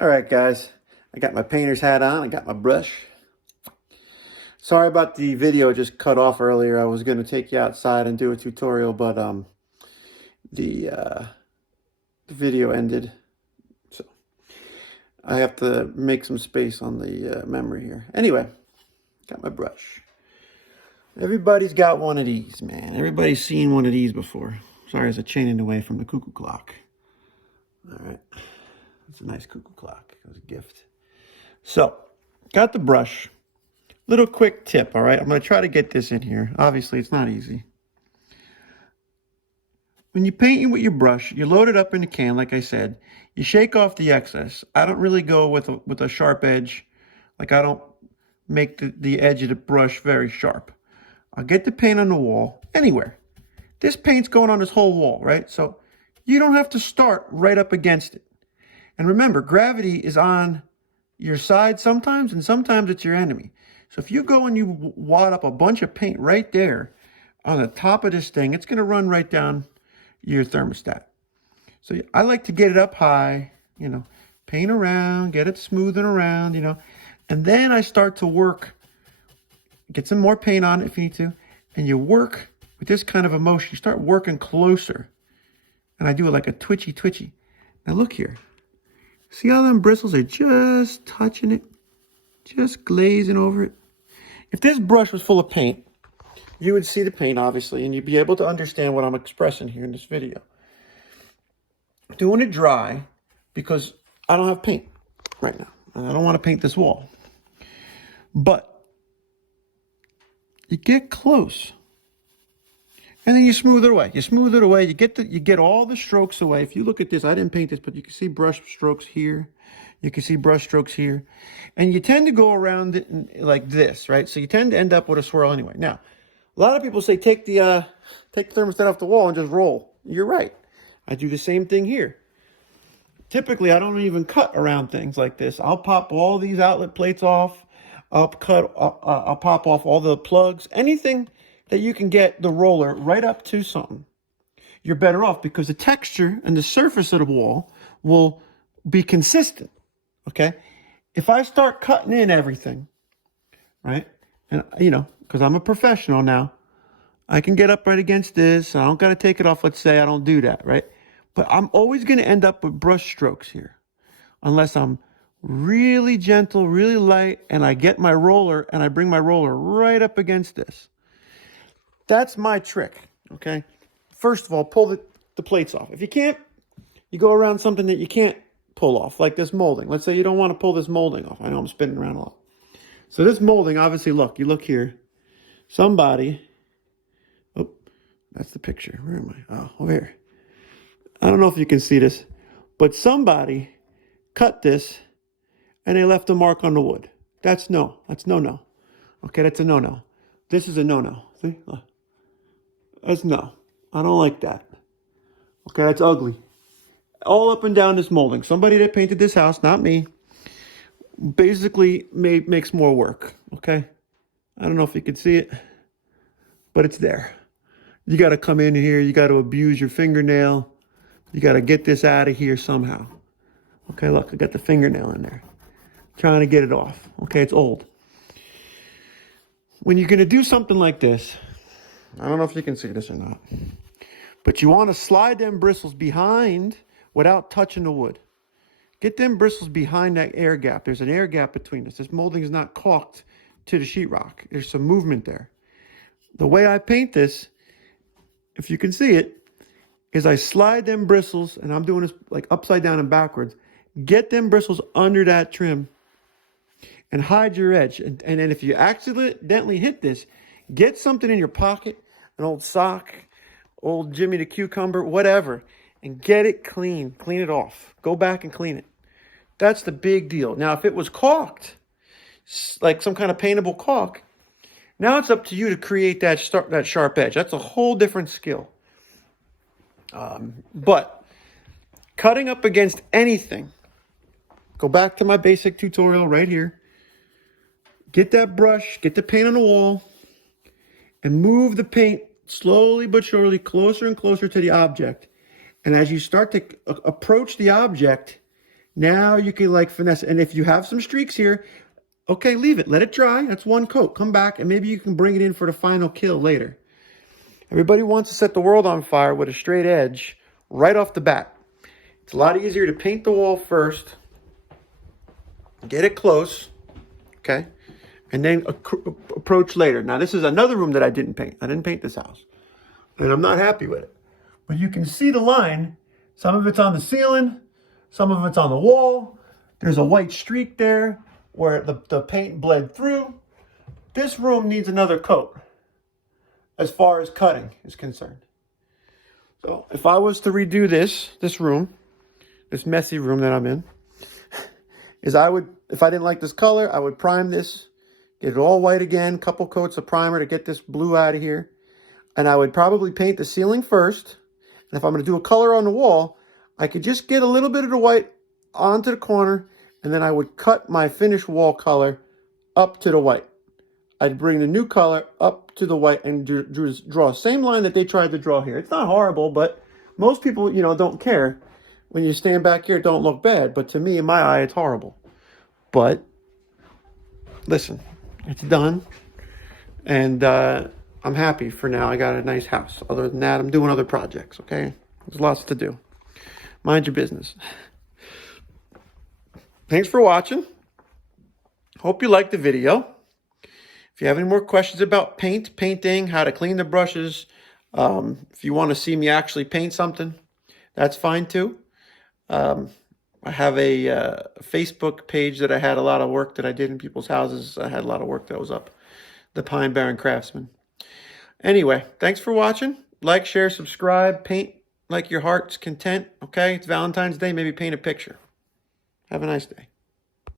All right, guys, I got my painter's hat on. I got my brush. Sorry about the video just cut off earlier. I was going to take you outside and do a tutorial, but the video ended. So I have to make some space on the memory here. Anyway, got my brush. Everybody's got one of these, man. Everybody's seen one of these before. Sorry, there's a chain in the way from the cuckoo clock. All right. It's a nice cuckoo clock. It was a gift. So, got the brush. Little quick tip, all right? I'm going to try to get this in here. Obviously, it's not easy. When you're painting with your brush, you load it up in the can, like I said. You shake off the excess. I don't really go with a sharp edge. Like, I don't make the edge of the brush very sharp. I'll get the paint on the wall, anywhere. This paint's going on this whole wall, right? So, you don't have to start right up against it. And remember, gravity is on your side sometimes, and sometimes it's your enemy. So if you go and you wad up a bunch of paint right there on the top of this thing, it's going to run right down your thermostat. So I like to get it up high, you know, paint around, get it smoothing around, you know, and then I start to work, get some more paint on it if you need to, and you work with this kind of a motion. You start working closer, and I do it like a twitchy. Now look here. See how them bristles are just touching it, just glazing over it? If this brush was full of paint, you would see the paint, obviously, and you'd be able to understand what I'm expressing here in this video. Doing it dry, because I don't have paint right now, and I don't want to paint this wall. But you get close, and then you smooth it away. You smooth it away. You get all the strokes away. If you look at this, I didn't paint this, but you can see brush strokes here. You can see brush strokes here. And you tend to go around it like this, right? So you tend to end up with a swirl anyway. Now, a lot of people say take the thermostat off the wall and just roll. You're right. I do the same thing here. Typically, I don't even cut around things like this. I'll pop all these outlet plates off. I'll pop off all the plugs. Anything that you can get the roller right up to something, you're better off, because the texture and the surface of the wall will be consistent, okay? If I start cutting in everything, right, and, you know, because I'm a professional now, I can get up right against this. I don't got to take it off. Let's say I don't do that, right? But I'm always going to end up with brush strokes here, unless I'm really gentle, really light, and I get my roller and I bring my roller right up against this. That's my trick, okay? First of all, pull the plates off. If you can't, you go around something that you can't pull off, like this molding. Let's say you don't want to pull this molding off. I know I'm spinning around a lot. So this molding, obviously, look, you look here. Somebody, oh, that's the picture. Where am I? Oh, over here. I don't know if you can see this, but somebody cut this and they left a mark on the wood. That's no. Okay, that's a no-no. This is a no-no. See? That's no. I don't like that. Okay, that's ugly. All up and down this molding. Somebody that painted this house, not me, basically makes more work. Okay? I don't know if you can see it, but it's there. You got to come in here. You got to abuse your fingernail. You got to get this out of here somehow. Okay, look, I got the fingernail in there. Trying to get it off. Okay, it's old. When you're going to do something like this, I don't know if you can see this or not, but you want to slide them bristles behind without touching the wood. Get them bristles behind that air gap. There's an air gap between this. This molding is not caulked to the sheetrock. There's some movement there. The way I paint this, if you can see it, is I slide them bristles, and I'm doing this like upside down and backwards. Get them bristles under that trim and hide your edge. And then if you accidentally hit this, get something in your pocket, an old sock, old Jimmy the Cucumber, whatever, and get it clean. Clean it off. Go back and clean it. That's the big deal. Now, if it was caulked, like some kind of paintable caulk, now it's up to you to create that sharp edge. That's a whole different skill. But cutting up against anything, go back to my basic tutorial right here. Get that brush, get the paint on the wall, and move the paint slowly but surely closer and closer to the object. And as you start to approach the object, Now you can like finesse. And if you have some streaks here, okay, leave it. Let it dry. That's one coat. Come back and maybe you can bring it in for the final kill later. Everybody wants to set the world on fire with a straight edge right off the bat. It's a lot easier to paint the wall first, get it close, okay, and then approach later. Now, this is another room that I didn't paint. I didn't paint this house, and I'm not happy with it. But you can see the line. Some of it's on the ceiling, some of it's on the wall. There's a white streak there where the paint bled through. This room needs another coat as far as cutting is concerned. So if I was to redo this room, this messy room that I'm in, is I would, if I didn't like this color, I would prime this, get it all white again, couple coats of primer to get this blue out of here. And I would probably paint the ceiling first. And if I'm going to do a color on the wall, I could just get a little bit of the white onto the corner, and then I would cut my finished wall color up to the white. I'd bring the new color up to the white and draw the same line that they tried to draw here. It's not horrible, but most people, you know, don't care. When you stand back here, it don't look bad. But to me, in my eye, it's horrible. But listen, it's done. And I'm happy for now. I got a nice house. Other than that, I'm doing other projects, okay? There's lots to do. Mind your business. Thanks for watching. Hope you liked the video. If you have any more questions about painting, how to clean the brushes, if you want to see me actually paint something, that's fine too. I have a Facebook page that I had a lot of work that I did in people's houses. I had a lot of work that was up. The Pine Barren Craftsman. Anyway, thanks for watching. Like, share, subscribe, paint like your heart's content. Okay, it's Valentine's Day. Maybe paint a picture. Have a nice day.